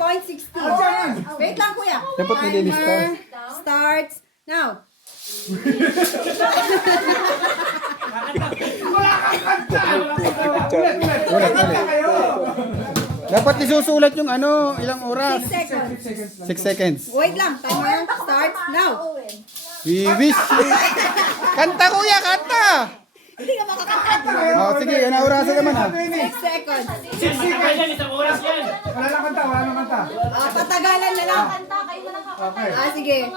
10.60. Wait lang, kuya. Dapat nililista. Timer starts now. Ulit. Dapat isusulat yung ano, ilang 6 oras. seconds. 6 seconds. Wait lang, timer starts now. We wish you... Kanta kuya, kanta! Hindi ka makakanta. Oh, sige, yan ang orasan naman ha. 6 seconds. Isang oras yan. Wala lang kanta. Patagalan na lang. Okay. Sige.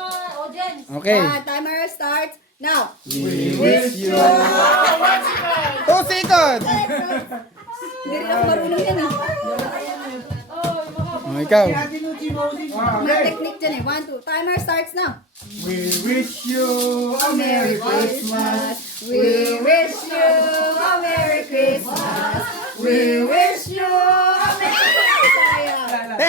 Okay. Timer starts now. We wish you... 2 seconds! Hindi rin ako marunong yan Oh, ikaw. May technique dyan 1, 2. Timer starts now. We wish you a Merry Christmas. We wish you a Merry Christmas. We wish you a Merry Christmas.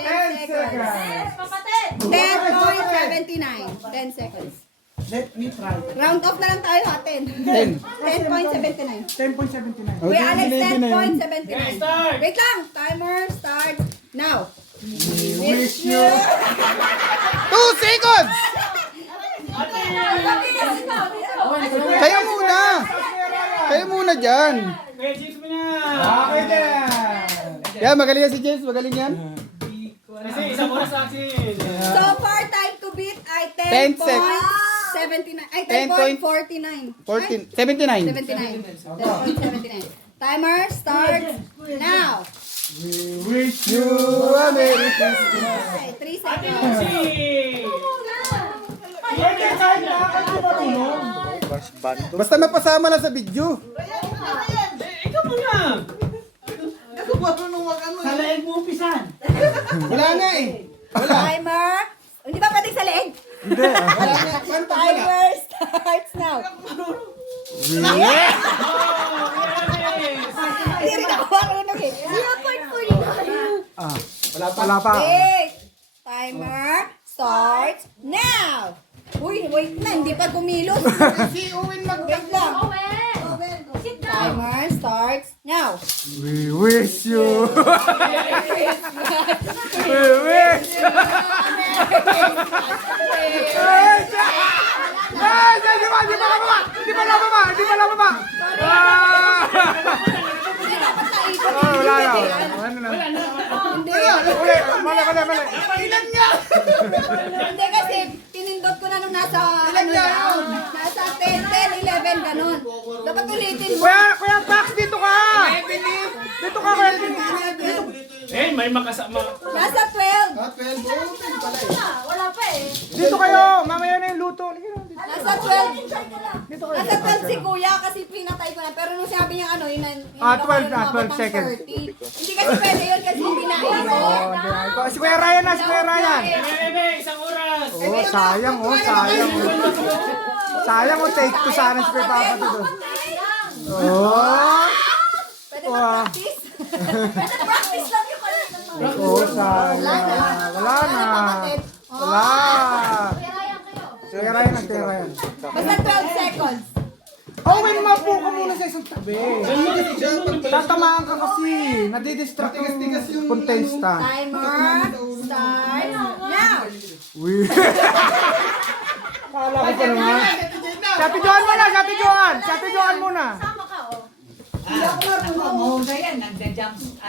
10 seconds. 10.79. 10 seconds. Let me try. Round off na lang tayo ha. 10. 10.79. 10.79. Kuya Alex, 11 na yun. 10.79. Wait lang. Timer starts now. We wish you 2 seconds! Kaya muna! Kaya muna dyan. Kaya James mo na. Okay din. Kaya magaling yan si James, magaling yan. Kasi isang oras sa akin. So far, time to beat ay 10 10.79. Ay, 10.49. 14, 79. 10.79. Timer starts now. We wish You a Merry Christmas. Okay, 3 seconds. Pwede kahit nakakanta marunong. Basta mapasama na sa video. Ikaw muna. Sa leeg mo umpisan. Wala nga eh. Timer. Hindi ba pwedeng sa leeg? Wala nga. Kanta wala. Timer starts now. Hindi rin ako marunong eh. 0.49. Wala pa. Okay. Timer starts now. Uy, wait na. Hindi pa kumilos. Si Owen mag... Wait lang. Timer starts now. We wish you. We wish you. Di ba nababa? Wala na. Hindi. Mali. Ilan nga? Hindi kasi pinindot ko na nung nasa nasa 10, 10, 11 ganun. Dapat ulitin mo. Kuya Pax, dito ka! Dito ka, kuya. Dito. May makasama. Nasa 12. Wala pa eh. Dito kayo. Mamaya na yung luto. Nasa 12. Nasa 12 si Kuya kasi pinatay ko na. Pero nung sabi niya ano, yun 12 seconds. 30. Hindi kasi pwede yun kasi hindi na Si Kuya Ryan na, si Kuya Ryan. Isang oras. Sayang. Sayang take to sana si Kuya Papa to doon. Pwede ba practice? Practice lang yung kanina. Sayang. Wala na. Si Kuya Ryan na, Kuya Ryan. Basta 12 seconds. Owen, mapo ka muna sa isang tabi. Tatamaan ka kasi. Nadidistract yung contestant. Timer starts now. Kala ko pa naman. Sabi Johan muna. Sama ka oh.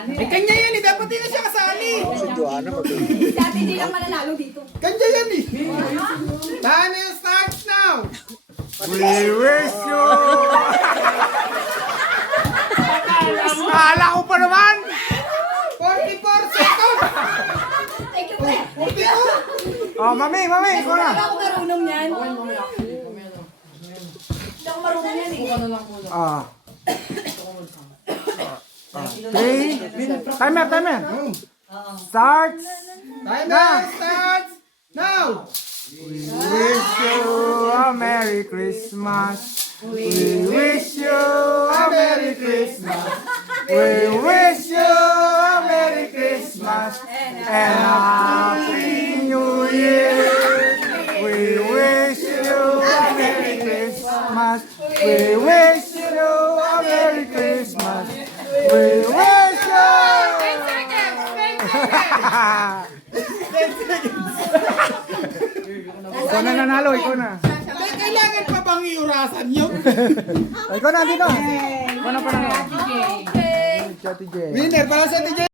Eh, kanya yan eh. Dapat din na siya kasali. Si Ate G lang mananalo dito. Kanya yan eh. Time starts now. We wish you. Kala ko pa naman. 44 seconds. Thank you, pre. 42. Oh, mami, ikaw na. Hindi ako marunong yan. Hindi ako marunong yan eh. Okay. Timer. Starts. Timer starts now. We wish you a Merry Christmas. We wish you a Merry Christmas. We wish you a Merry Christmas and a Happy New Year. We wish you a Merry Christmas. We wish you a Merry Christmas. We wish you. Ikaw na nanalo, ikaw na. Kailangan pa bang iurasan yun? Ikaw na, dito. Ikaw na panalo. Okay. Si Ate J. Winner para sa Ate J.